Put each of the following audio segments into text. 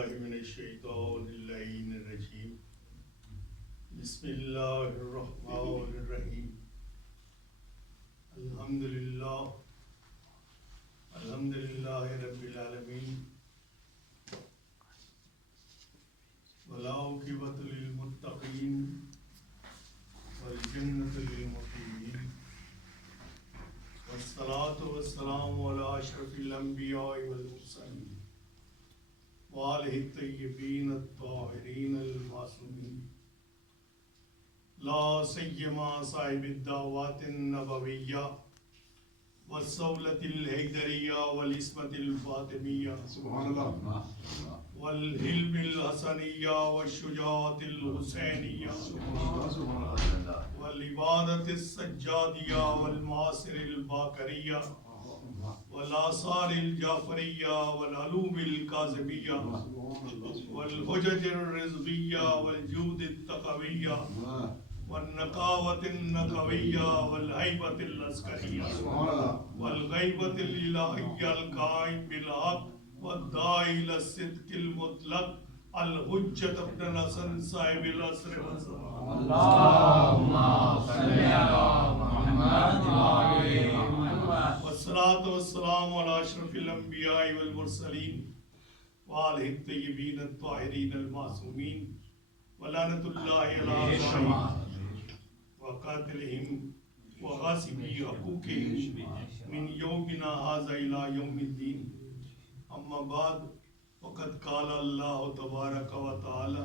باللہ من الشیطان اللعین الرجیم بسم اللہ الرحمن الرحیم الحمدللہ رب العالمین والعاقبۃ للمتقین والجنۃ للمتقین والصلاة والسلام علی اشرف الانبیاء والمرسلین وآلہ الطیبین الطاہرین المعصومین لا سیما صاحب الدعوات النبویہ والصولۃ الحیدریہ والعصمۃ الفاطمیہ سبحان اللہ والحلم الحسنیہ والشجاعۃ الحسینیہ والعبادۃ السجادیہ والمعاصر الباقریہ والآثار الجعفریہ والعلوم الکاظمیہ والحجج الرضویہ والجود التقویہ والنقاوۃ النقویہ والہیبۃ العسکریہ والغیبۃ الالہیہ القائم بالحق والداعی الی الصدق المطلق الحجۃ ابن الحسن صاحب العصر والزمان اللہم صلی علی محمد وعلی محمد والصلاة والسلام علی اشرف الانبیاء والمرسلین وآلہ الطیبین الطاہرین المعصومین ولعنۃ اللہ علی اعدائہم وقاتلہم وغاصبی حقوقہم من یومنا ھذا الی یوم الدین اما بعد وقد قال اللہ تبارک و تعالی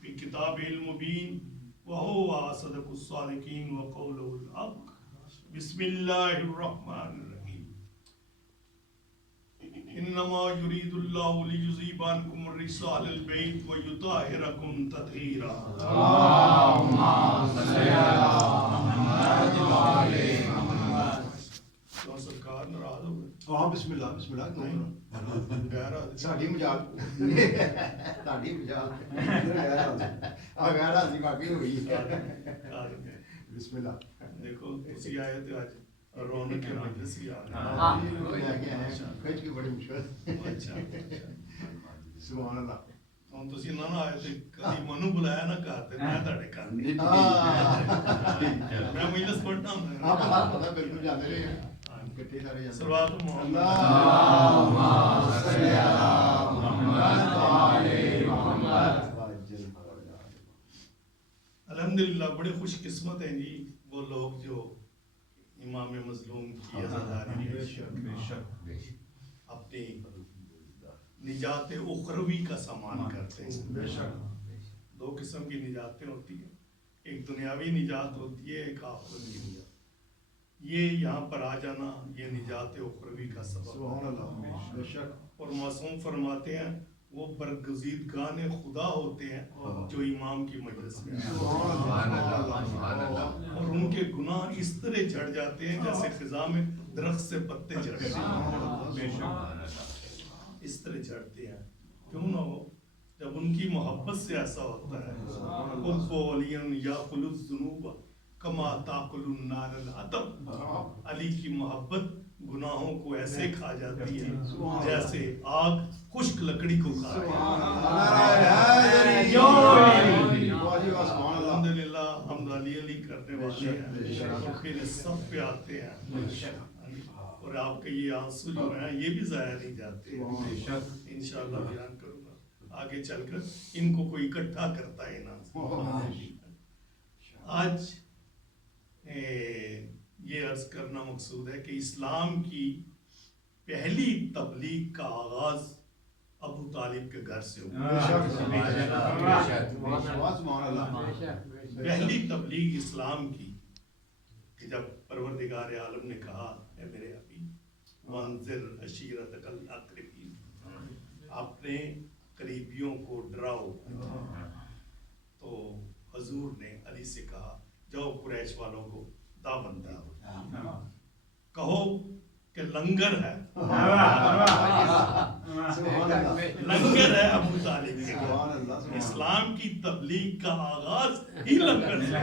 فی کتابہ المبین وہو اصدق الصادقین وقولہ الحق بسم اللہ الرحمن الرحیم انما یرید اللہ لیذہب عنکم الرجس اہل البیت ویطہرکم تطہیرا اللہم صلی علی محمد وعلی محمد تو سرکار ناراض ہو گئے ہاں بسم اللہ غیر حاضر ساڈی مجاق ساڈی مجاق غیر حاضری باقی ہوئی بسم اللہ دیکھو اسی آئے تھے آج رونق کے مجلس ہی آ ہاں کچھ کی بڑی مشکل اچھا سبحان اللہ ہوں تسی نہ آئے تھے کدی منو بلایا نہ کہتے میں تھے کر میں مجلس پڑھنا ہوں آپ پتہ بالکل جاتے رہے کٹے سارے جاتے سلوات محمد اللہم صلی علی محمد وعلی محمد الحمدللہ بڑے خوش قسمت ہیں جی وہ لوگ جو امام مظلوم کی عزاداری میں اپنی نجات اخروی کا سامان کرتے ہیں دو قسم کی نجاتیں ہوتی ہیں ایک دنیاوی نجات ہوتی ہے ایک آخرتی نجات یہ یہاں پر آ جانا یہ نجات اخروی کا سبب سبحان اللہ بے شک اور معصوم فرماتے ہیں وہ برگزیدگان خدا ہوتے ہیں جو امام کی مجلس میں اور ان کے گناہ اس طرح جھڑ جاتے ہیں جیسے خزاں میں درخت سے پتے جھڑتے ہیں اس طرح جھڑتے ہیں کیوں نہ ہو جب ان کی محبت سے ایسا ہوتا ہے قرب ولیاً یاکل الذنوب کما تاکل النار الحطب علی کی محبت گناہوں کو ایسے کھا جاتی ہے جیسے آگ خشک لکڑی کو کھا الحمدللہ حمد علی علی کرنے والے ہیں پھر سب پہ آتے ہیں اور آپ کے یہ آنسو جو ہیں یہ بھی ضائع نہیں جاتے انشاءاللہ بیان کروں گا آگے چل کر ان کو کوئی اکٹھا کرتا ہے نا آج یہ عرض کرنا مقصود ہے کہ اسلام کی پہلی تبلیغ کا آغاز ابو طالب کے گھر سے ہوا پہلی تبلیغ اسلام کی کہ جب پروردگار عالم نے کہا اے میرے ابی وانذر عشیرتک الاقربین اپنے قریبیوں کو ڈراؤ تو حضور نے علی سے کہا جاؤ قریش والوں کو دعوت دو کہو کہ لنگر ہے لنگر ہے ابو طالب کے اسلام کی تبلیغ کا آغاز ہی لنگر سے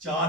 4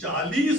40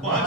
5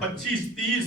25-30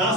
10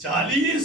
40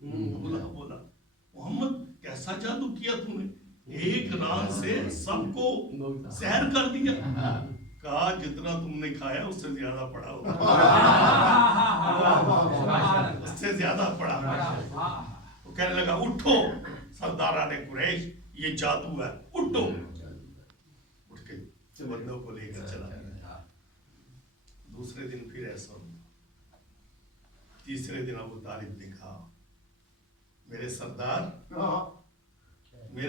ابو لہب بولا محمد کیسا جادو کیا تم نے، ایک ران سے سب کو سحر کر دیا؟ کہا جتنا تم نے کھایا اس سے زیادہ پڑا ہوگا، اس سے زیادہ پڑا ہوگا۔ وہ کہنے لگا اٹھو سرداران قریش، یہ جادو ہے، اٹھو۔ اٹھ کے بندوں کو لے کر چلا گیا۔ دوسرے دن پھر ایسا ہوا، تیسرے دن ابو طالب نے کہا میرے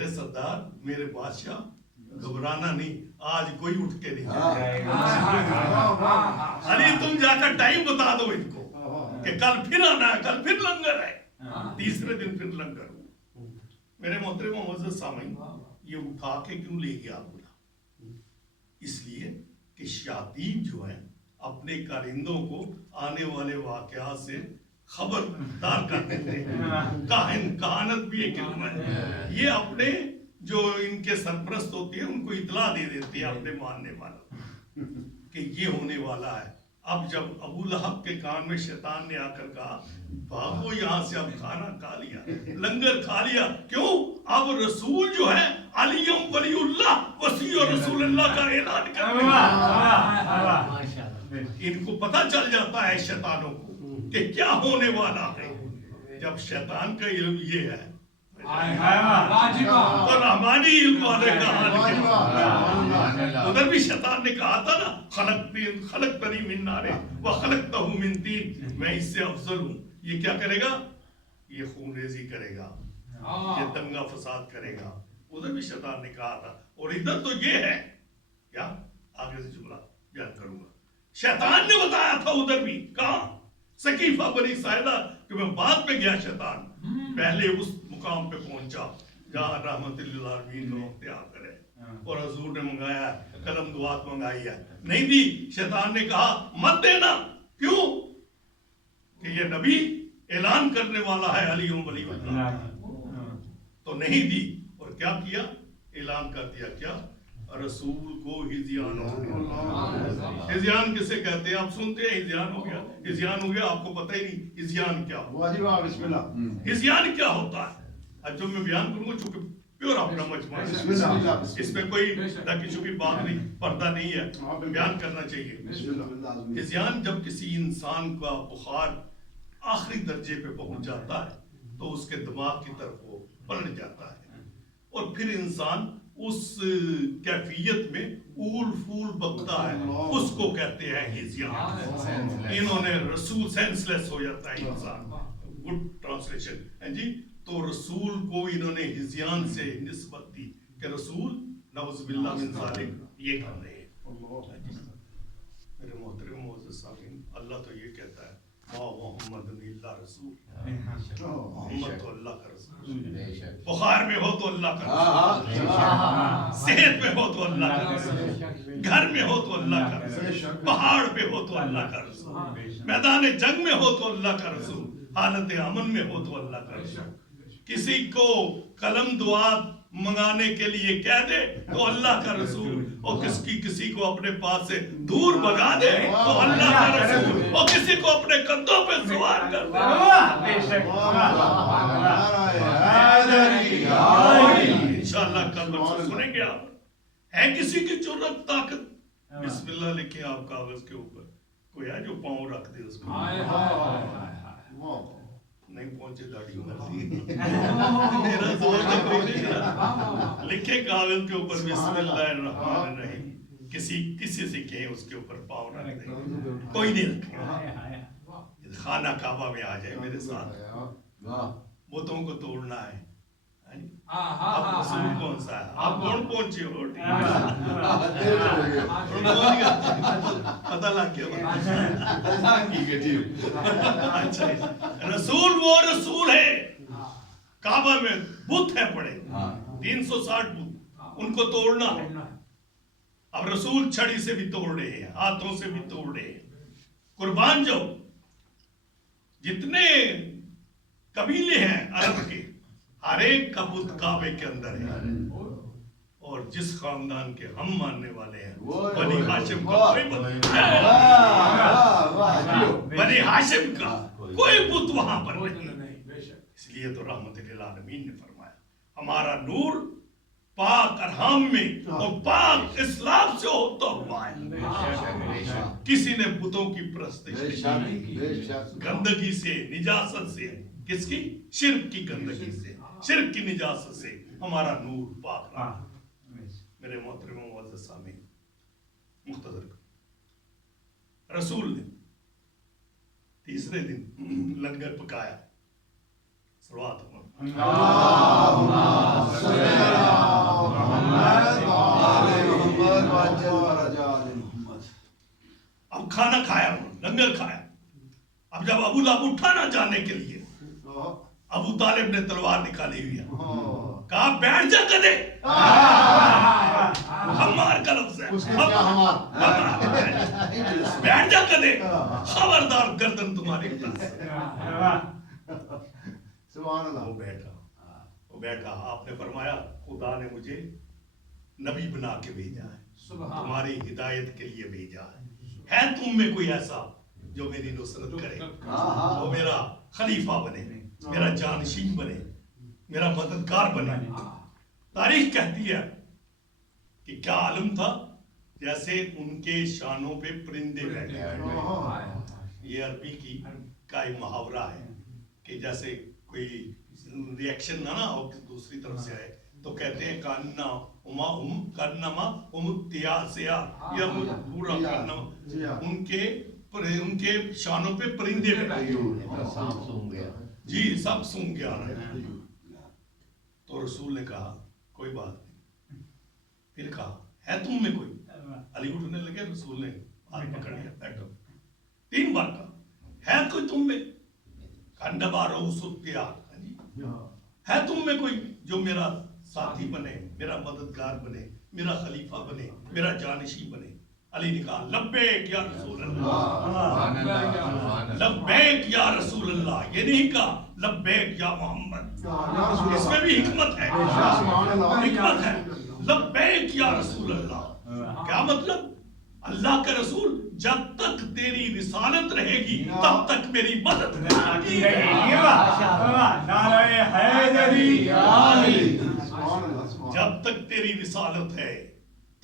سردار میرے بادشاہ، گھبرانا نہیں، آج کوئی اٹھ کے نہیں جائے گا۔ علی تم جا کر ٹائم بتا دو ان کو کہ کل پھر آنا ہے، کل پھر لنگر ہے، تیسرے دن پھر لنگر ہوا۔ میرے محترم و معزز سامعین، یہ اٹھا کے کیوں لے گیا بولا؟ اس لیے کہ شیاطین جو ہیں اپنے کارندوں کو آنے والے واقعات سے خبردار کر دیتے ہیں۔ کاہن، کہانت بھی ایک علم ہے، یہ اپنے جو ان کے سرپرست ہوتے ہیں ان کو اطلاع دے دیتے ہیں اپنے ماننے والوں کہ یہ ہونے والا ہے۔ اب جب ابو لہب کے کان میں شیطان نے آ کر کہا بھاگو یہاں سے، اب کھانا کھا لیا، لنگر کھا لیا، کیوں؟ اب رسول جو ہے علی ولی اللہ وصی رسول اللہ کا اعلان کر دیا۔ ان کو پتہ چل جاتا ہے شیطانوں کو کہ کیا ہونے والا ہے۔ جب شیطان کا علم یہ ہے تو رحمانی علم والے کا حال کیا؟ ادھر بھی شیطان نے کہا تھا نا خلقتنی من نار وخلقتہ من طین، میں اس سے افضل ہوں۔ یہ کیا کرے گا؟ یہ خون ریزی کرے گا، یہ دنگا فساد کرے گا۔ ادھر بھی شیطان نے کہا تھا، اور ادھر تو یہ ہے کیا؟ آگے سے جملہ بیان کروں گا۔ شیطان نے بتایا تھا ادھر بھی، کہاں؟ سقیفہ بنی ساعدہ کہ میں بعد میں گیا، شیطان پہلے اس مقام پہ پہنچا جہاں رحمت للعالمین لوگ اختیار کرے، اور حضور نے منگایا ہے، قلم دعات منگائی ہے، نہیں دی۔ شیطان نے کہا مت دینا، کیوں؟ کہ یہ نبی اعلان کرنے والا ہے علی ولی اللہ، تو نہیں دی۔ اور کیا کیا؟ اعلان کر دیا، کیا؟ رسول کو ہزیان ہو گیا۔ ہزیان کسے کہتے ہیں؟ آپ سنتے ہیں ہزیان ہو گیا، ہزیان ہو گیا، آپ کو پتہ ہی نہیں ہزیان کیا ہوتا ہے۔ بسم اللہ۔ ہزیان کیا ہوتا ہے؟ اب جو میں بیان کروں گا چونکہ پیور اپنا مجموعہ بسم اللہ۔ اس میں کوئی ڈاکی چھپی بات نہیں، پردہ نہیں ہے، بیان کرنا چاہیے۔ ہزیان جب کسی انسان کا بخار آخری درجے پہ پہنچ جاتا ہے تو اس کے دماغ کی طرف وہ پلٹ جاتا ہے، اور پھر انسان اس کیفیت میں اول فول بکتا ہے، اس کو کہتے ہیں ہزیان۔ انہوں نے رسول سینس لیس ہو جاتا ہے انسان، گڈ ٹرانسلیشن ہے جی۔ تو رسول کو انہوں نے ہزیان سے نسبت دی کہ رسول نعوذ باللہ من ذالک یہ کر رہے ہیں۔ میرے محترم معزز سامعین، اللہ تو یہ کہتا ہے ما محمد الا رسول، محمد تو اللہ کا رسول، بخار میں ہو تو اللہ کا رسول، صحت میں ہو تو اللہ کا رسول، گھر میں ہو تو اللہ کا رسول، پہاڑ پہ ہو تو اللہ کا رسول، میدان جنگ میں ہو تو اللہ کا رسول، حالت امن میں ہو تو اللہ کا رسول۔ کسی کو قلم دعات منگانے کے لیے کہہ دے تو اللہ کا رسول، اور کسی کو اپنے پاس سے دور بھگا دے تو اللہ کا رسول، اور کسی کو اپنے کندھوں پہ سوار کر دے۔ انشاءاللہ کل بچے سنیں گے آپ، ہے کسی کی جرأت طاقت؟ بسم اللہ لکھیں آپ کاغذ کے اوپر، کوئی ہے جو پاؤں رکھ دے اس کو؟ نہیں پہنچے داڑھی مرضی میرا زور تو کوئی نہیں رہا۔ لکھے کاغذ کے اوپر بسم اللہ الرحمن الرحیم، کسی سے کہیں اس کے اوپر پاؤں رکھ دیں، کوئی نہیں رکھے۔ خانہ کعبہ میں آ جائے میرے ساتھ، بتوں کو توڑنا ہے، اب رسول کون سا ہے؟ آپ کون پہنچے ہو؟ پتہ لگ گیا رسول وہ رسول ہے۔ کعبہ میں بت ہے پڑے 360 بت، ان کو توڑنا۔ اب رسول چھڑی سے بھی توڑ رہے ہیں، ہاتھوں سے بھی توڑ رہے ہیں۔ قربان جاؤ، جتنے قبیلے ہیں عرب کے، ہر ایک کا بت کعبے کے اندر ہے، اور جس خاندان کے ہم ماننے والے ہیں بنی ہاشم کا کوئی بت، بنی ہاشم کا کوئی بت وہاں پر نہیں۔ اس اس لیے تو رحمت للعالمین نے فرمایا ہمارا نور پاک ارحام میں اور پاک اسلام سے ہوتا ہوا ہے. کسی نے بتوں کی پرستش نہیں کی, گندگی سے, نجاست سے. کس کی؟ شرک کی گندگی سے, شرک کی نجاست سے ہمارا نور پاک رہا. میرے محترم و معزز سامعین, مختصر رسول نے تیسرے دن لنگر پکایا. صلوات اب کھانا کھایا, لنگر کھایا. اب جب ابو لہب اٹھا نہ جانے کے لیے, ابو طالب نے تلوار نکالی ہوئی ہے, کہا بیٹھ جا کدے. ہمار کا لفظ ہے, بیٹھ جا کدے, خبردار گردن تمہاری. سبحان اللہ. وہ بیٹھا. آپ نے فرمایا خدا نے مجھے نبی بنا کے بھیجا ہے, تمہاری ہدایت کے لیے بھیجا ہے. ہے تم میں کوئی ایسا جو میری نصرت کرے, وہ میرا خلیفہ بنے, میرا جانشین بنے, میرا مددگار بنے. تاریخ کہتی ہے کہ کیا عالم تھا, جیسے ان کے شانوں پہ پرندے بیٹھے. یہ عربی کی کا ایک محاورہ ہے کہ جیسے کوئی ریئیکشن نہ ہو کہ دوسری طرف سے آئے تو کہتے ہیں کاننا کانما تیاسیا یا پورا کانما, ان کے شانوں پہ پرندے بیٹھے. جی سب سونگ گیا. تو رسول نے کہا کوئی بات نہیں. پھر کہا ہے تم میں کوئی. علی اٹھنے لگے, رسول نے ہاتھ پکڑ لیا, بیٹھو. 3 بار کہا ہے کوئی تم میں. کھنڈبا روسیا, ہے تم میں کوئی جو میرا ساتھی بنے, میرا مددگار بنے, میرا خلیفہ بنے, میرا جانشین بنے. علی نے کہا لبیک یا رسول اللہ, لبیک یا رسول اللہ. یہ نہیں کہا لبیک یا محمد, اس میں بھی حکمت ہے, حکمت ہے. لبیک یا رسول اللہ کیا مطلب؟ اللہ کے رسول جب تک تیری رسالت رہے گی تب تک میری مدد رہے گی. جب تک تیری رسالت ہے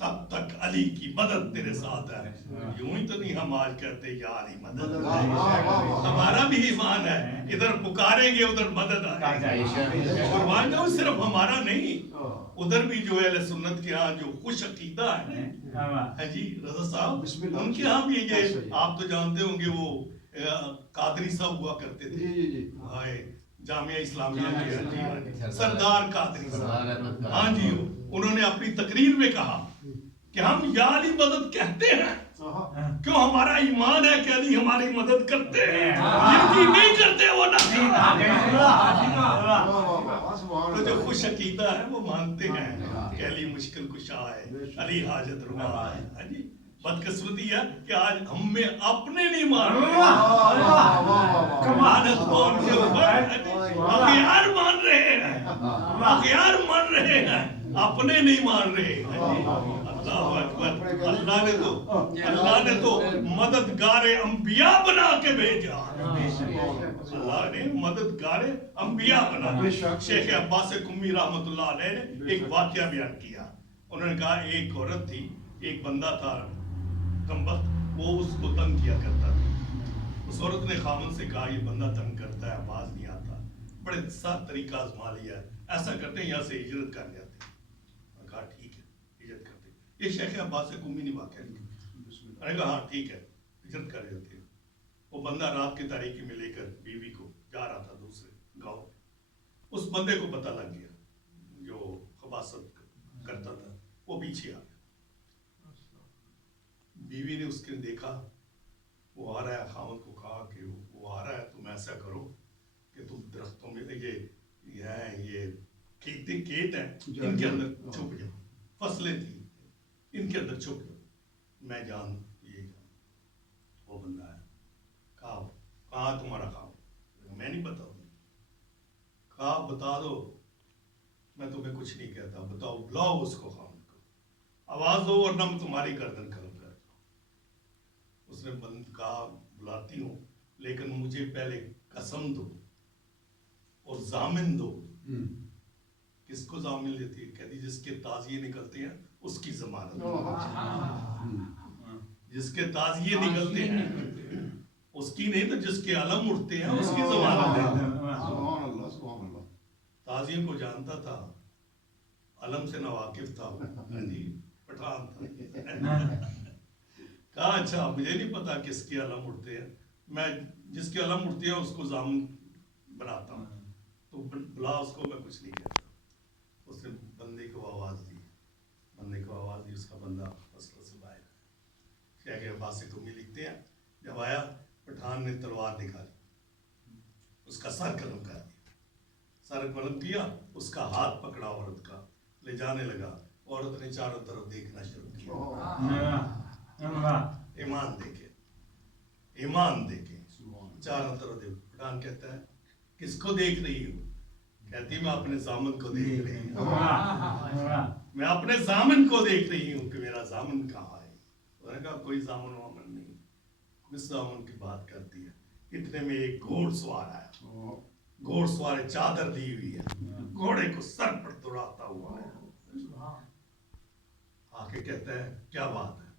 تب تک علی کی مدد تیرے ساتھ ہے. یوں ہی تو نہیں ہم آج کہتے یا علی مدد. ہمارا بھی ایمان ہے, ادھر پکاریں گے ادھر مدد آئے گی. قربان جاؤں, صرف ہمارا نہیں, ادھر بھی جو اہل سنت کے ہاں جو خوش عقیدہ ہے جی رضا صاحب, ان کے ہاں بھی یہ آپ تو جانتے ہوں گے, وہ قادری صاحب ہوا کرتے تھے جامعہ اسلامیہ کے سردار قادری صاحب. ہاں جی, انہوں نے اپنی تقریر میں کہا کہ ہم یا علی مدد کہتے ہیں کیوں, ہمارا ایمان ہے کہ علی ہماری مدد کرتے ہیں, جن کی نہیں کرتے وہ نہ. تو جو خوش عقیدہ ہے وہ مانتے ہیں کہ علی مشکل کشا ہے, علی حاجت روا ہے. جی بدقسمتی ہے کہ آج ہم میں اپنے نہیں مان رہے, اغیار مان رہے ہیں, اغیار مان رہے ہیں, اپنے نہیں مان رہے. اللہ اکبر. اللہ نے تو مددگار انبیاء بنا کے بھیجا. اللہ نے مددگار انبیاء بنا. شیخ عباس قمی رحمۃ اللہ علیہ نے ایک واقعہ بیان کیا. انہوں نے کہا ایک عورت تھی, ایک بندہ تھا کمبخت, وہ اس کو تنگ کیا کرتا تھا. اس عورت نے خامن سے کہا یہ بندہ تنگ کرتا ہے, آواز نہیں آتا, بڑے سخت طریقہ آزما لیا ہے, ایسا کرتے ہیں یہاں سے ہجرت کر جاتے ہیں. کہا ٹھیک ہے ہجرت کرتے. یہ شیخ عباس قمی نے واقعہ لکھا. کہا ہاں ٹھیک ہے ہجرت کر جاتے ہیں. وہ بندہ رات کی تاریکی میں لے کر بیوی کو جا رہا تھا دوسرے گاؤں. اس بندے کو پتہ لگ گیا جو خباثت کرتا تھا, وہ پیچھے آ گیا. بیوی نے اس کے دیکھا وہ آ رہا ہے, خاوند کو کہا کہ وہ آ رہا ہے, تم ایسا کرو کہ تم درختوں میں یہ کھیت ہیں ان کے اندر چھپ جاؤ, فصلیں تھیں ان کے اندر چھپ جاؤ, میں جان یہ جان. وہ بندہ ہے, کہاں تمہارا خاوند؟ میں نہیں بتاؤں. کہا بتا دو, میں تمہیں کچھ نہیں کہتا, بتاؤ بلاؤ اس کو, خاوند کو آواز دو ورنہ میں تمہاری گردن کروں. اس نے بند کہا بلاتی ہوں لیکن مجھے پہلے قسم دو. اور ضامن دو. کس کو ضامن لیتی ہے؟ کہتی جس کے تازیے نکلتے ہیں اس کی ضمانت. جس کے تازیے نکلتے ہیں اس کی نہیں، تو جس کے علم اٹھتے ہیں اس کی ضمانت ہے. سبحان اللہ سبحان اللہ. تازیوں کو جانتا تھا، علم سے ناواقف تھا. جی پٹھان تھا. کہا اچھا مجھے نہیں پتا کس کے علم اٹھتے ہیں، میں جس کے علم اٹھتے ہیں اس کو ضامن بناتا ہوں. تو بلا اس کو، میں کچھ نہیں کہتا. اس نے بندے کو آواز دی، اس کا بندہ مسئلہ سے باہر کیا کہ عباس قمی لکھتے ہیں جب آیا پٹھان نے تلوار نکالی، اس کا سر قلم کر دیا. سر قلم کیا، اس کا ہاتھ پکڑا عورت کا، لے جانے لگا. عورت نے چاروں طرف دیکھنا شروع کیا. ایمان دیکھے چاروں طرف دیکھ. پٹھان کہتا ہے کس کو دیکھ رہی ہو؟ کہتی میں اپنے ضامن کو دیکھ رہی ہوں. میں اپنے ضامن کو دیکھ رہی ہوں کہ میرا ضامن کہاں ہے. انہوں نے کہا کوئی ضامن وامن نہیں. اس ضامن کی بات کرتی ہے. اتنے میں ایک گھوڑ سوار آیا. گھوڑ سوار چادر دی ہوئی ہے، گھوڑے کو سر پر دوڑاتا ہوا ہے. آ کے کہتا ہے کیا بات ہے؟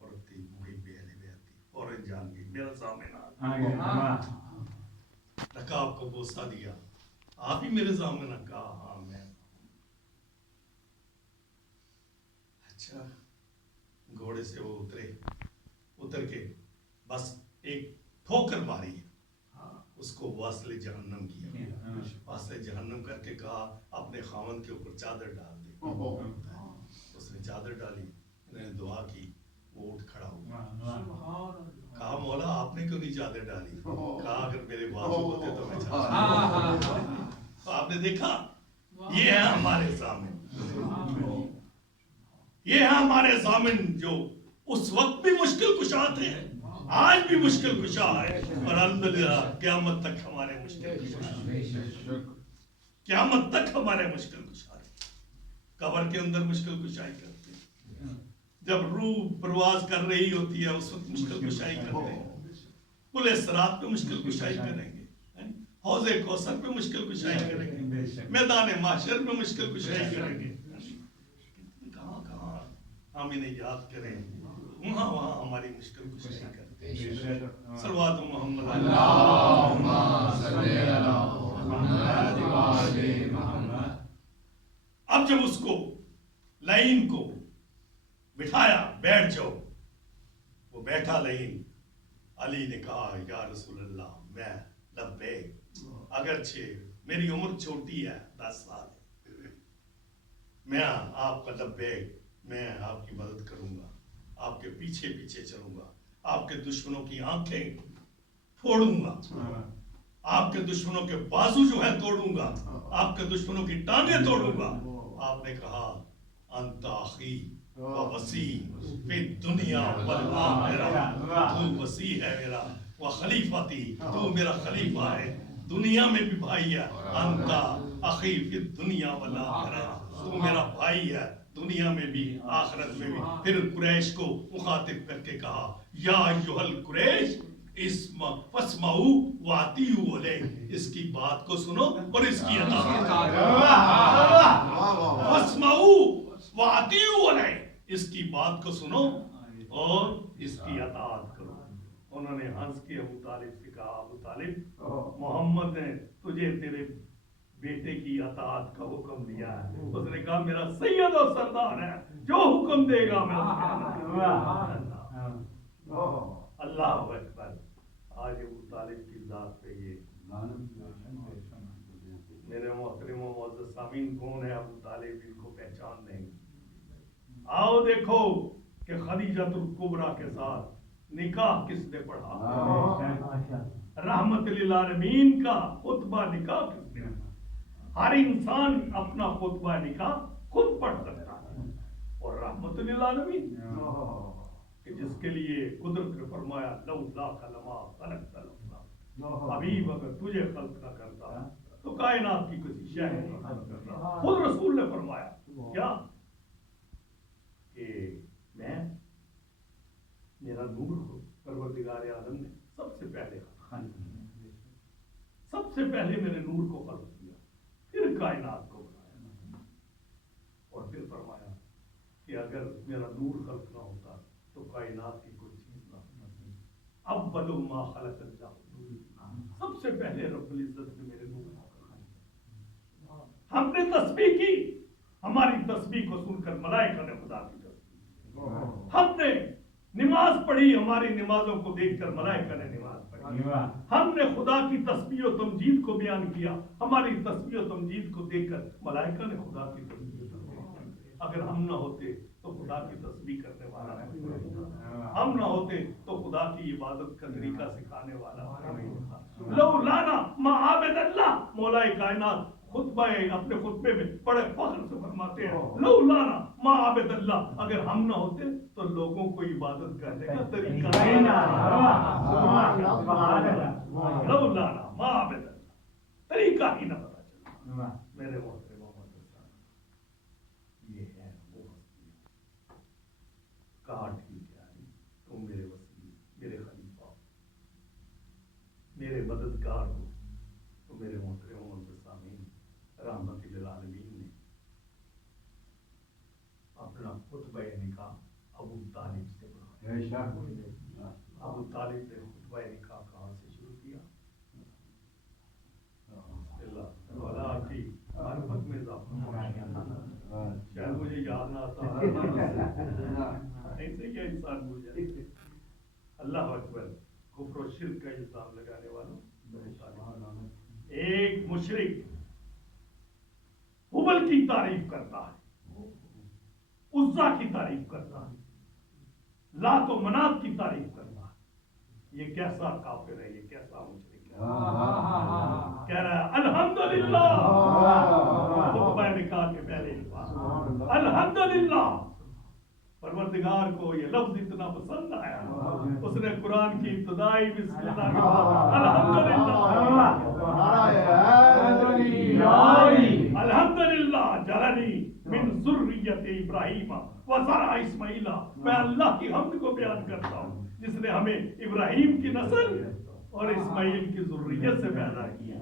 عورت تھی محب اہل بیت تھی، فوراً جان گئی میرا ضامن آ گیا. رکاب کو بوسہ دیا، آپ ہی میرے ضامن نے کہا ہاں میں. اچھا گھوڑے سے وہ اتر کے بس ایک ٹھوکر ماری، اس کو واصل جہنم کیا. واصل جہنم کر کے کہا اپنے خاوند کے اوپر چادر ڈال دے. اس نے چادر ڈالی، انہوں نے دعا کی، وہ اٹھ کھڑا ہوا. کہا مولا آپ نے کیوں نہیں چادر ڈالی؟ کہا اگر میرے بازو ہوتے تو میں چادر. تو آپ نے دیکھا یہ ہے ہمارے ضامن، یہ ہے ہمارے ضامن جو اس وقت بھی مشکل کشا تھے، آج بھی مشکل کشا ہے، اور الحمدللہ قیامت تک ہمارے مشکل کشا ہے. قیامت تک ہمارے مشکل کشا ہے. قبر کے اندر مشکل کشائی کرتے ہیں، جب روح پرواز کر رہی ہوتی ہے اس وقت مشکل کشائی کرتے ہیں. پل صراط پہ مشکل کشائی کریں گے، حوض کوثر پہ مشکل کشائی کریں گے، میدان محشر میں مشکل کشائی کریں گے. کہاں کہاں ہم انہیں یاد کریں، وہاں وہاں ہماری مشکل کشائی کرتے ہیں. صلوات محمد اللہم صلی علی محمد و آل محمد. اب جب اس کو لعین کو بٹھایا بیٹھ جاؤ، وہ بیٹھا لعین. علی نے کہا یا رسول اللہ میں لبیک، اگرچہ میری عمر چھوٹی ہے 10 سال ہے، میں آپ کا لبیک، میں آپ کی مدد کروں گا، آپ کے پیچھے پیچھے چلوں گا، آپ کے دشمنوں کی آنکھیں پھوڑوں گا، آپ کے دشمنوں کے بازو جو ہے توڑوں گا، آپ کے دشمنوں کی ٹانگیں توڑوں گا. آپ نے کہا انت اخی و وسیع فی الدنیا والآخرہ، تو وسیع ہے میرا، و خلیفتی، تو میرا خلیفہ ہے، دنیا میں بھی بھائی ہے. انت اخی فی الدنیا والآخرہ، تو میرا بھائی ہے دنیا میں بھی آخرت میں بھی. پھر قریش کو مخاطب کر کے کہا یا ایھا القریش فاسمعوا واطیعوا علیہ، اس کی بات کو سنو اور اس کی اطاعت کرو. فاسمعوا واطیعوا علیہ، اس کی بات کو سنو اور اس کی اطاعت کرو. انہوں نے ہنس کے ابو طالب سے کہا ابو طالب محمد نے تجھے تیرے بیٹے کی اطاعت کا حکم دیا ہے. اس نے کہا میرا سید و سردار ہے، جو حکم دے گا میں اس کے. اللہ اکبر. آج ابو طالب کی ذات پہ یہ میرے محترم و معزز سامعین کون ہے ابو طالب، ان کو پہچان نہیں. آؤ دیکھو کہ خدیجۃ الکبریٰ کے ساتھ نکاح کس نے پڑھا، رحمت للعالمین کا خطبہ نکاح کس نے پڑھا. ہر انسان اپنا خطبہ نکاح خود پڑھ سکتا ہے، اور رحمت للعالمین کہ جس کے لیے قدرت نے فرمایا لولا لما خلقت الافلاک، حبیب اگر تجھے خلق نہ کرتا تو کائنات کی کسی شے نہیں خلق کرتا. خود رسول نے فرمایا کیا کہ میں میرا نور کو پروردگار عالم نے سب سے پہلے خلق. سے پہلے میرے نور کو خلق کیا، پھر کائنات کو بنایا، اور پھر فرمایا کہ اگر میرا نور خلق نہ ہوتا تو کائنات کی کوئی چیز نہ ہوتی۔ اول ما خلق اللہ، سب سے پہلے رب العزت نے میرے نور کو خلق کیا۔ ہم نے تسبیح کی، ہماری تسبیح کو سن کر ملائکہ نے خدا کی تسبیح، ہم نے نماز پڑھی، ہماری نمازوں کو دیکھ کر ملائکہ نے نماز پڑھی، ہم نے خدا کی تسبیح و تمجید کو بیان کیا، ہماری تسبیح و تمجید کو دیکھ کر ملائکہ نے خدا کی تسبیح و تمجید کی۔ اگر ہم نہ ہوتے تو خدا کی تسبیح کرنے والا کوئی نہیں تھا، ہم نہ ہوتے تو خدا کی عبادت کا طریقہ سکھانے والا کوئی نہیں تھا۔ لولانا ما عابد اللہ، مولا کائنات خطبہ اپنے خطبے میں بڑے فخر سے فرماتے ہیں، لولانا ما عابد اللہ، اگر ہم نہ ہوتے تو لوگوں کو عبادت کرنے کا طریقہ نہیں تھا۔ لولانا ما عابد اللہ، طریقہ ہی نہ پتا چلا۔ میرے محترم محمد صاحب، یہ ہے وہ ہستی، کہا ٹھیک ہے تم میرے وسیع، میرے خلیفہ، میرے مددگار ہو، تو میرے محترم محمد سامعین، رحمت للعالمین نے اپنا خطبہ نکاح ابو طالب سے پڑھا۔ ابو طالب نے خطبہ نکاح کہاں سے شروع کیا؟ اللہ والا کی معرفت میں اضافہ، شاید مجھے یاد نہ آتا، ایسے کیا انسان بھول جائے۔ اللہ اکبر، کفر و شرک کا الزام لگانے والوں، ایک مشرک حبل کی تعریف کرتا ہے، عزا کی تعریف کرتا ہے، لات و منات کی تعریف کرتا ہے۔ یہ کیسا کافر ہے، یہ کیسا مشرک ہے، کہہ رہا ہے الحمدللہ، خطبہ نکاح کے پہلے ہی بات، الحمدللہ، پروردگار کو یہ لفظ اتنا پسند آیا، اس نے قرآن کی ابتدائی بسم اللہ کے بعد الحمدللہ جعلنی من ذریت ابراہیم وزرع اسماعیل، میں اللہ کی حمد کو بیان کرتا ہوں جس نے ہمیں ابراہیم کی نسل اور اسماعیل کی ذریت سے پیدا کیا۔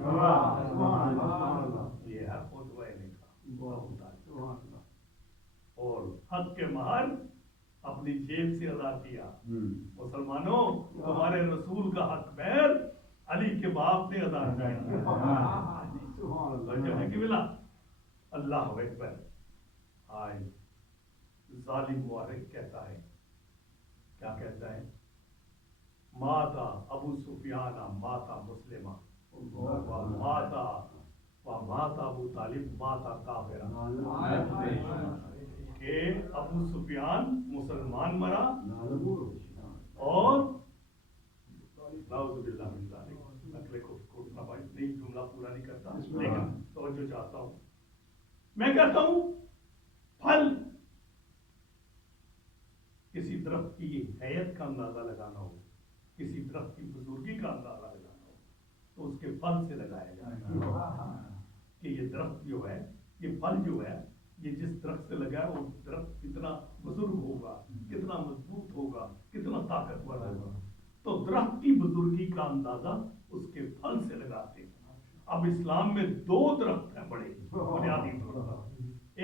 یہ ہے خطبہ نکاح، اور حق کے مہر اپنی جیب سے ادا کیا۔ مسلمانوں، تمہارے رسول کا حق مہر علی کے باپ نے ادا کیا۔ اللہ اکبر۔ آج ظالم مورخ کہتا ہے، کیا کہتا ہے؟ ماتا ابو سفیان ماتا مسلمہ ماتا ابو طالب ماتا کافرہ، کہ ابو سفیان مسلمان مرا اور نعوذ باللہ من ذالک، نقل کو نہیں جملہ پورا نہیں کرتا لیکن توجہ چاہتا ہوں، میں کہتا ہوں پھل کسی درخت کی حیت کا اندازہ لگانا ہو، کسی درخت کی بزرگی کا اندازہ لگانا ہو تو اس کے پھل سے لگایا جائے گا کہ یہ درخت جو ہے، یہ پھل جو ہے، یہ جس درخت سے لگا ہے وہ درخت کتنا بزرگ ہوگا، کتنا مضبوط ہوگا، کتنا طاقتور ہوگا۔ تو درخت کی بزرگی کا اندازہ اس کے پھل سے لگاتے ہیں۔ اب اسلام میں دو درخت ہیں بڑے بنیادی طور پر،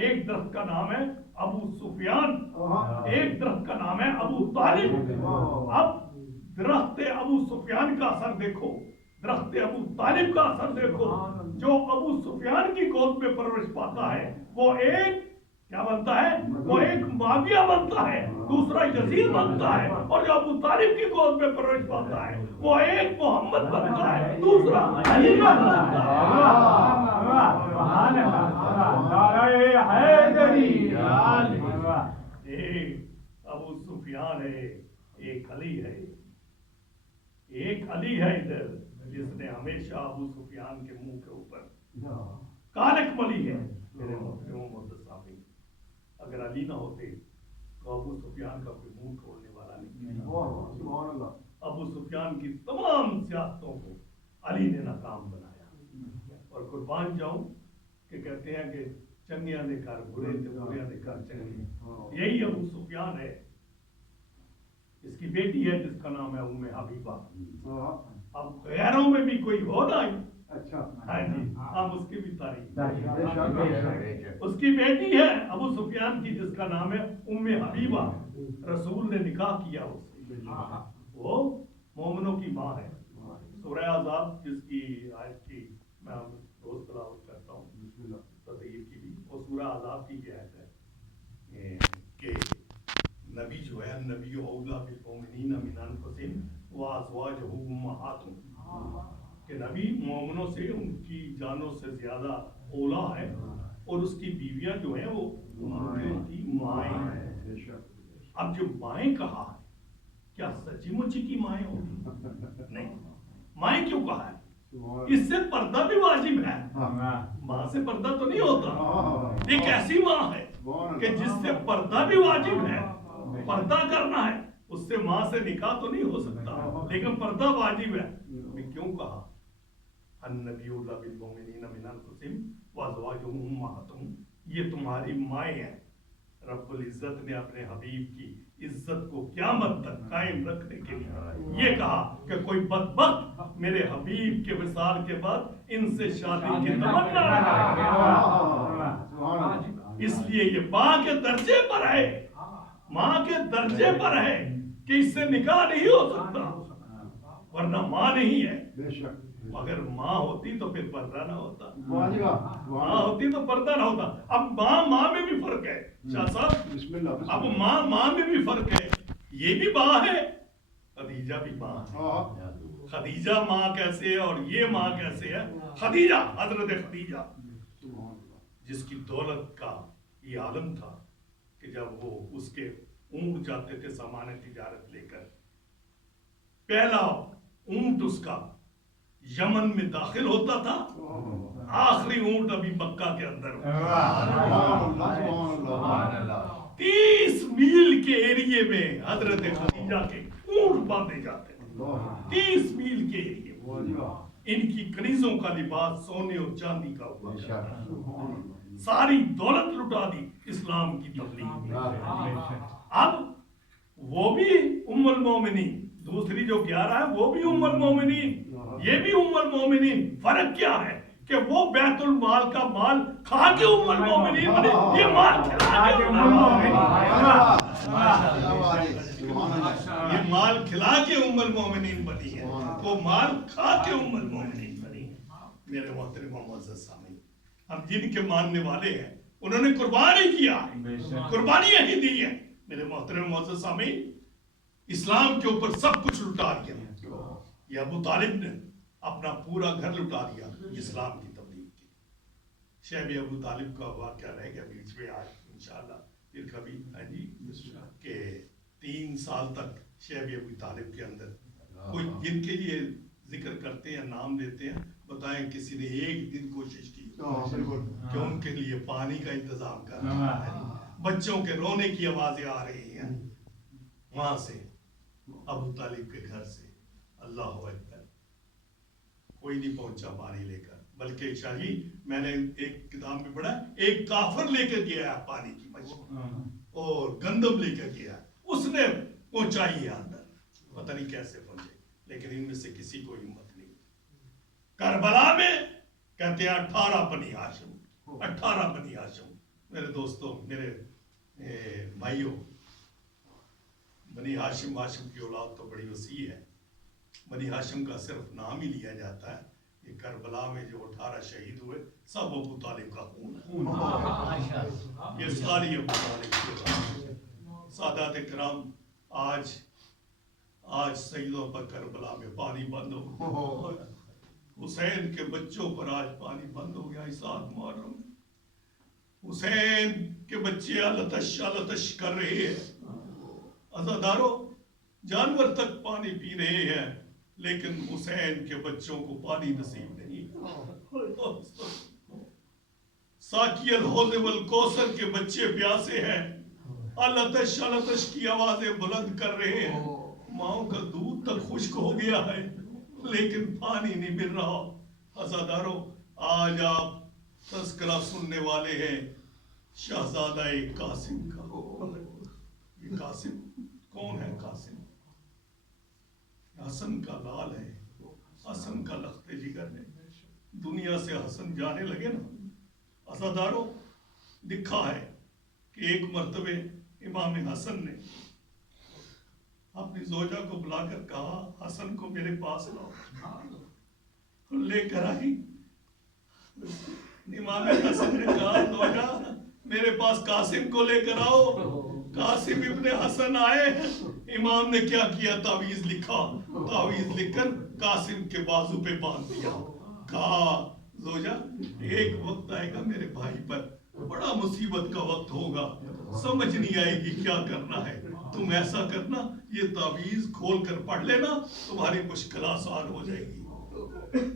ایک درخت کا نام ہے ابو سفیان، ایک درخت کا نام ہے ابو طالب۔ اب درخت ابو سفیان کا اثر دیکھو، درخت ابو طالب کا اثر دیکھو۔ جو ابو سفیان کی گود میں پرورش پاتا ہے وہ ایک کیا بنتا ہے؟ وہ ایک معاویہ بنتا ہے، دوسرا یزید بنتا ہے، اور جو ابو طالب کی گود میں پرورش پاتا ہے وہ ایک محمد بنتا ہے، دوسرا علی بنتا ہے۔ ایک ابو سفیان ہے، ایک علی ہے، ایک علی ہے ادھر جس نے ہمیشہ ابو سفیان کے منہ کے اوپر کالک ملی ہے۔ میرے محترم صاحب، اگر علی نہ ہوتے تو ابو سفیان کا کوئی منہ کھولنے والا نہیں۔ ابو سفیان کی تمام سیاستوں کو علی نے ناکام بنایا، اور قربان جاؤں کہ کہتے ہیں کہ چنگیاں دے کر برے تے برے دے کر چنگے، یہی ابو سفیان ہے۔ اس کی بیٹی ہے جس کا نام ہے ام حبیبہ۔ اب غیروں میں بھی کوئی ہو نا ہاں جی ہم اس کی بھی تعریف بے اس کی بیٹی ہے ابو سفیان کی جس کا نام ہے ام حبیبہ رسول نے نکاح کیا اس سے وہ مومنوں کی ماں ہے سورہ احزاب جس کی آیت کی میں روز تلاوت کرتا ہوں تطہیر کی بھی وہ سورہ احزاب کی آیت ہے کہ نبی جو ہے نبی اولا بالمؤمنین من انفسہم وازواجہ امہاتہم کہ نبی مومنوں سے ان کی جانوں سے زیادہ اولا ہے اور اس کی بیویاں جو ہیں وہ ان کی مائیں ہیں. اب جو مائیں کہا ہے کیا سچی مچی کی مائیں ہوگی؟ نہیں. مائیں کیوں کہا ہے؟ اس سے پردہ بھی واجب ہے. ماں سے پردہ تو نہیں ہوتا. ایک ایسی ماں ہے کہ جس سے پردہ بھی واجب ہے, پردہ کرنا ہے, اس سے ماں سے نکاح تو نہیں ہو سکتا لیکن پردہ واجب ہے. کیوں کہا النبی اولی بالمؤمنین من انفسہم وازواجہم امہاتہم, یہ تمہاری مائیں ہیں. رب العزت نے اپنے حبیب کی عزت کو قیامت تک قائم رکھنے کے لیے یہ کہا کہ کوئی بدبخت میرے حبیب کے وصال کے بعد ان سے شادی کی تمنا نہ کرے. اس لیے یہ ماں کے درجے پر ہے, ماں کے درجے پر ہے کہ اس سے نکاح نہیں ہو سکتا, ورنہ ماں نہیں ہے. اگر ماں ہوتی تو پھر پردہ نہ ہوتا, ماں ہوتی تو پردہ نہ ہوتا. اب ماں میں بھی فرق ہے شاہ صاحب, اب ماں میں بھی فرق ہے. یہ بھی ماں ہے, خدیجہ بھی ماں ہے. خدیجہ ماں کیسے ہے اور یہ ماں کیسے ہے؟ خدیجہ, حضرت خدیجہ جس کی دولت کا یہ عالم تھا کہ جب وہ اس کے اونٹ جاتے تھے سامان تجارت لے کر, پہلا اونٹ اس کا یمن میں داخل ہوتا تھا, آخری اونٹ ابھی مکہ کے اندر. 30 میل کے ایریے میں حضرت خدیجہ کے اونٹ باندھے جاتے تھے. 30 میل کے ایریے میں ان کی کنیزوں کا لباس سونے اور چاندی کا ہوا کرتا تھا. ساری دولت لٹا دی اسلام کی تبلیغ میں. اب وہ بھی ام المومنین, دوسری جو 11 ہے وہ بھی ام المومنین, یہ بھی ام المومنین. فرق کیا ہے کہ وہ بیت المال کا مال کھا کے ام المومنین بنی, یہ مال کھلا کے ام المومنین, یہ مال کھلا کے ام المومنین بنی ہے, وہ مال کھا کے ام المومنین بنی ہے. میرے محترم معزز سامعین, ہم جن کے ماننے والے ہیں انہوں نے قربانی کیا ہے, قربانیاں ہی دی ہیں. میرے محترم معزز سامعین, اسلام کے اوپر سب کچھ لٹا دیا. یہ ابو طالب نے اپنا پورا گھر لٹا دیا اسلام کی تبلیغ کے. شیب ابو طالب کا واقعہ رہ گیا بیچ میں, آج انشاءاللہ پھر کبھی ہے جی کہ 3 سال تک شیب ابو طالب کے اندر کوئی جن کے لیے ذکر کرتے ہیں, نام دیتے ہیں, بتائیں کسی نے ایک دن کوشش کی کہ ان کے لیے پانی کا انتظام کرنا ہے. بچوں کے رونے کی آوازیں آ رہی ہیں وہاں سے, ابو طالب کے گھر سے. اللہ اکبر, کوئی نہیں پہنچا پانی لے کر, بلکہ شاہی میں نے ایک کتاب میں پڑھا ایک کافر لے کے گیا ہے پانی کی مشین اور گندم لے کے گیا, اس نے پہنچائی ہے اندر, پتہ نہیں کیسے پہنچے, لیکن ان میں سے کسی کو ہمت نہیں. کربلا میں کہتے ہیں 18 بنی ہاشم, 18 بنی ہاشم. میرے دوستوں, میرے بھائیوں, بنی ہاشم, ہاشم کی اولاد تو بڑی وسیع ہے. بنی ہاشم کا صرف نام ہی لیا جاتا ہے. یہ کربلا میں جو 18 شہید ہوئے سب ابو طالب کا خون ہے, یہ ساری ابو طالب کی اولاد ہے. سادات کرام, آج سیدوں پر کربلا میں پانی بند ہو گیا. حسین کے بچوں پر آج پانی بند ہو گیا. اس آدھ محرم حسین کے بچے لتش کر رہے ہیں, عزاداروں جانور تک پانی پی رہے ہیں, لیکن حسین کے بچوں کو پانی نصیب نہیں. ساقی الحوض والکوثر کے بچے پیاسے ہیں, لتش کی آوازیں بلند کر رہے ہیں. ماؤں کا دودھ تک خشک ہو گیا ہے لیکن پانی نہیں مل رہا. عزاداروں, آج آپ تذکرہ سننے والے ہیں شہزادہ قاسم کا. یہ قاسم کون ہے؟ قاسم حسن کا لال ہے, حسن کا لخت جگر ہے. دنیا سے حسن جانے لگے نا، عزاداروں لکھا ہے کہ ایک مرتبہ امام حسن نے اپنی زوجہ کو بلا کر کہا حسن کو میرے پاس لاؤ، لے کر آئی۔ امام حسن نے کہا زوجہ میرے پاس قاسم کو لے کر آؤ۔ قاسم ابن حسن آئے، امام نے کیا کیا، تعویذ لکھا، تعویذ لکھ کر قاسم کے بازو پہ باندھ دیا، کہا زوجہ ایک وقت آئے گا میرے بھائی پر، بڑا مصیبت کا وقت ہوگا، سمجھ نہیں آئے گی کیا کرنا ہے، تم ایسا کرنا یہ تعویذ کھول کر پڑھ لینا، تمہاری مشکل آسان ہو جائے گی۔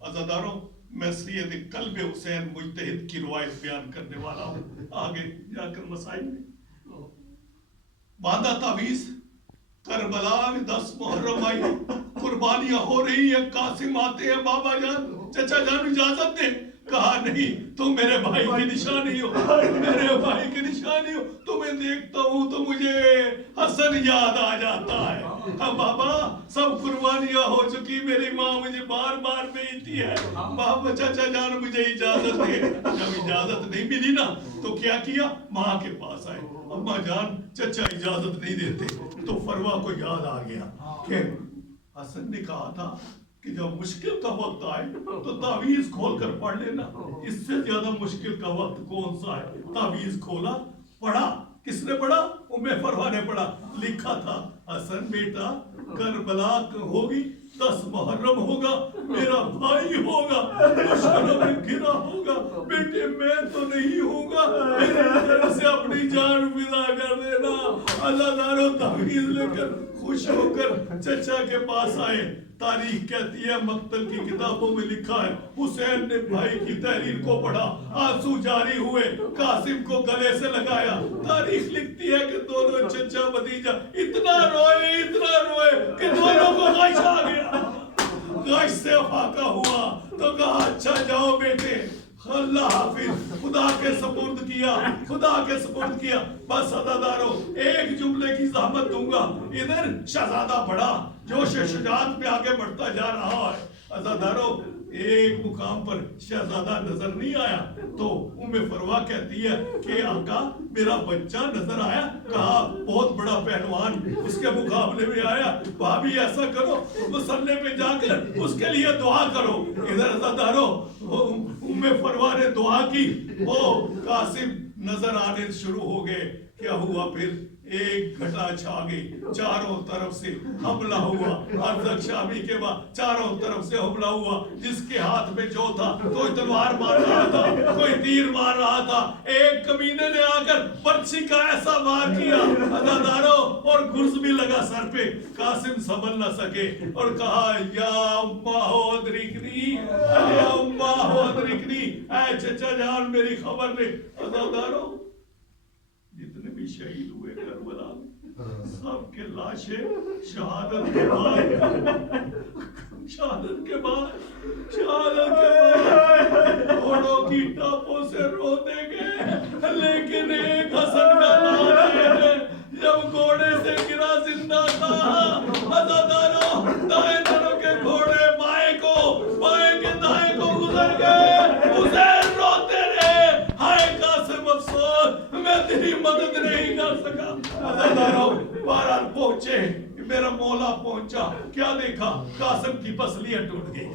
عزاداروں میں سید قلب حسین مجتہد کی روایت بیان کرنے والا ہوں، آگے جا کر مسائل میں باندھا تعویذ، کربلا میں 10 محرم آئی، قربانیاں ہو رہی ہیں، قاسم آتے ہیں، بابا جان چچا جان اجازت دے، کہا نہیں تم میرے بھائی کی نشانی ہو، میرے بھائی کی نشانی ہو، تمہیں دیکھتا ہوں تو مجھے حسن یاد آ جاتا ہے، بابا سب قربانیاں ہو چکی، میری ماں مجھے بار بار بھیجتی ہے، بابا چچا جان مجھے اجازت دے۔ جب اجازت نہیں ملی نا تو کیا کیا، ماں کے پاس آئے، اماں جان چچا اجازت نہیں دیتے، تو فروا کو یاد آ گیا کہ حسن نے کہا تھا کہ جب مشکل کا وقت آئے تو تعویذ کھول کر پڑھ لینا، اس سے زیادہ مشکل کا وقت کون سا ہے، تعویذ کھولا، پڑھا، کس نے پڑھا، فروا نے پڑھا، لکھا تھا حسن بیٹا کربلا ہوگی، 10 محرم ہوگا، میرا بھائی ہوگا، مشکلوں میں گھرا ہوگا، بیٹے میں تو نہیں ہوگا، میری طرف سے اپنی جان فدا کر دینا۔ عزاداروں تعویذ لے کر خوش ہو کر چچا کے پاس آئے، تاریخ کہتی ہے، مقتل کی کتابوں میں لکھا ہے حسین نے بھائی کی تحریر کو پڑھا، آنسو جاری ہوئے، قاسم کو گلے سے لگایا، تاریخ لکھتی ہے کہ دونوں چچا بھتیجا اتنا روئے کہ دونوں کو غش آ گیا، غش سے افاقہ ہوا، تو کہا اچھا جاؤ بیٹے، اللہ حافظ، خدا کے سپرد کیا، خدا کے سپرد کیا۔ بس عزاداروں ایک جملے کی زحمت دوں گا، ادھر شہزادہ بڑھا، جوش شجاعت میں آگے بڑھتا جا رہا ہے، عزاداروں ایک مقام پر شہزادہ نظر نہیں آیا تو فروا کہتی ہے کہ آقا میرا بچہ نظر آیا، کہا بہت بڑا پہلوان اس کے مقابلے میں آیا، بھابھی ایسا کرو مصلے پہ جا کر اس کے لیے دعا کرو۔ ادھر عزاداروں فروا نے دعا کی، وہ قاسم نظر آنے شروع ہو گئے، کیا ہوا پھر، ایک گھٹا چھا گئی، چاروں طرف سے حملہ ہوا، ارزق شامی کے بعد چاروں طرف سے حملہ ہوا، جس کے ہاتھ میں جو تھا کوئی تلوار مار رہا تھا، کوئی تیر مار رہا تھا، ایک کمینے نے آ کر پرچھی کا ایسا وار کیا عزاداروں، اور گرز بھی لگا سر پہ، قاسم سنبھل نہ سکے اور کہا یا اماں ہو ادرکنی، یا اماں ہو ادرکنی، اے چچا جان میری خبر لے۔ عزاداروں جتنے بھی شہید ہوئے کربلا میں سب کے لاشیں شہادت کے بعد گھوڑوں کی ٹاپوں سے روتے گئے، لیکن ایک حسن کا نام ہے، جب گھوڑے سے گرا زندہ تھا، عزاداروں دائیں طرف کے گھوڑے بائیں کے دائیں کو گزر گئے، حسین روتے رہے، ہائے قاسم افسوس میں تیری مدد نہیں کر سکا۔ عزاداروں بہرحال پہنچے، میرا مولا پہنچا، کیا دیکھا، قاسم کی پسلیاں ٹوٹ گئی،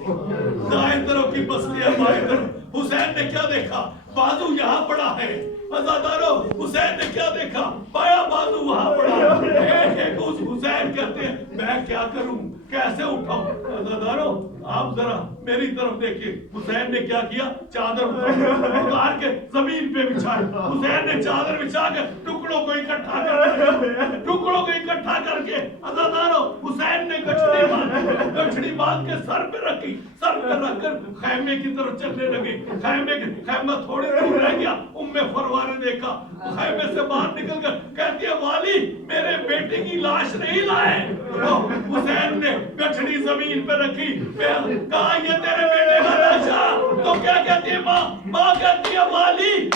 دائیں طرف کی پسلیاں بائیں طرف، حسین نے کیا دیکھا، بازو یہاں پڑا ہے، عزاداروں حسین نے کیا دیکھا، بایاں بازو وہاں پڑا ہے، ایک اس حسین کہتے ہیں میں کیا کروں، کیسے اٹھاؤں۔ عزاداروں آپ ذرا میری طرف دیکھیں، حسین نے کیا کیا، چادر اتار کے زمین پہ بچھائی، حسین نے چادر بچھا کر ٹکڑوں کو اکٹھا کر کے عزاداروں حسین نے گچھڑی باندھ کے سر پہ رکھی، سر پہ رکھ کر خیمے کی طرف چلنے لگے، خیمہ تھوڑی دور رہ گیا، فروا نے دیکھا، خیمے سے باہر نکل کر کہتی ہے والی میرے بیٹے کی لاش نہیں لائے، حسین نے گچھڑی زمین پہ رکھی، کہا یہ تیرے بیٹے کا لاش ہے، تو کیا کہتی ہے ماں کہتی ہے والی